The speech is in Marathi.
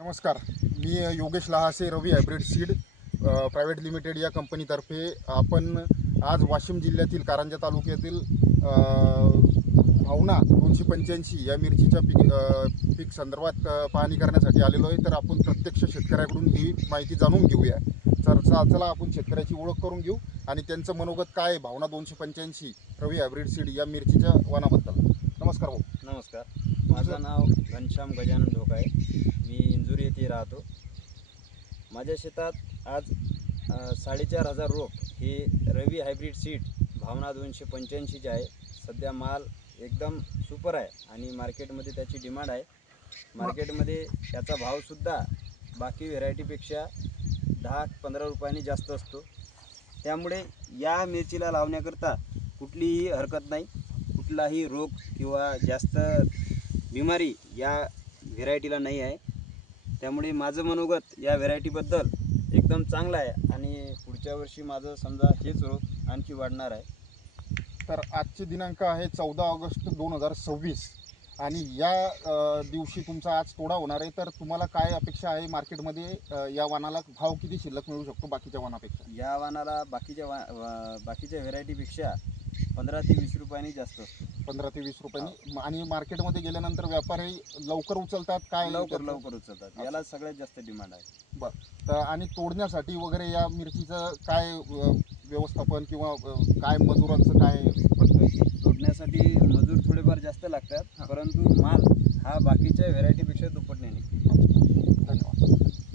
नमस्कार. मी योगेश लहासे, रवी हायब्रिड सीड प्रायव्हेट लिमिटेड या कंपनीतर्फे आपण आज वाशिम जिल्ह्यातील कारंजा तालुक्यातील भावना 285 या मिरचीच्या पीक संदर्भात पाहणी करण्यासाठी आलेलो आहे. तर आपण प्रत्यक्ष शेतकऱ्याकडून ही माहिती जाणून घेऊया. चला आपण शेतकऱ्याची ओळख करून घेऊ आणि त्यांचं मनोगत काय आहे भावना 285 रवी हायब्रिड सीड या मिरचीच्या वाणाबद्दल. नमस्कार भाऊ. नमस्कार. माझं नाव घनश्याम गजानन ढोकाळे. मी इंजुरी येथे राहतो. माझ्या शेतात आज 4,500 रोप हे रवी हायब्रिड सीड भावना 285चे आहे. सध्या माल एकदम सुपर आहे आणि मार्केटमध्ये त्याची डिमांड आहे. मार्केटमध्ये याचा भावसुद्धा बाकी व्हेरायटीपेक्षा 10-15 रुपयांनी जास्त असतो. त्यामुळे या मिरचीला लावण्याकरता कुठलीही हरकत नाही. कुठलाही रोग किंवा जास्त बिमारी या व्हेरायटीला नाही आहे. त्यामुळे माझं मनोगत या व्हेरायटीबद्दल एकदम चांगलं आहे आणि पुढच्या वर्षी माझं समजा हेच रोग आणखी वाढणार आहे. तर आजचे दिनांक आहे 14 ऑगस्ट 2026 आणि या दिवशी तुमचा आज तोडा होणार आहे. तर तुम्हाला काय अपेक्षा आहे मार्केटमध्ये? या वाणाला भाव किती शिल्लक मिळू शकतो बाकीच्या वाणापेक्षा? या वाणाला बाकीच्या व्हेरायटीपेक्षा 15 ते 20 रुपयांनी जास्त असतो. 15 ते 20 रुपयांनी. आणि मार्केटमध्ये गेल्यानंतर व्यापारी लवकर उचलतात काय? लवकर उचलतात. याला सगळ्यात जास्त डिमांड आहे. बरं. तर आणि तोडण्यासाठी वगैरे या मिरचीचं काय व्यवस्थापन किंवा काय मजुरांचं काय पडतं? तोडण्यासाठी मजूर थोडेफार जास्त लागतात, परंतु माल हा बाकीच्या व्हेरायटीपेक्षा दुप्पट नाही निघतो. धन्यवाद.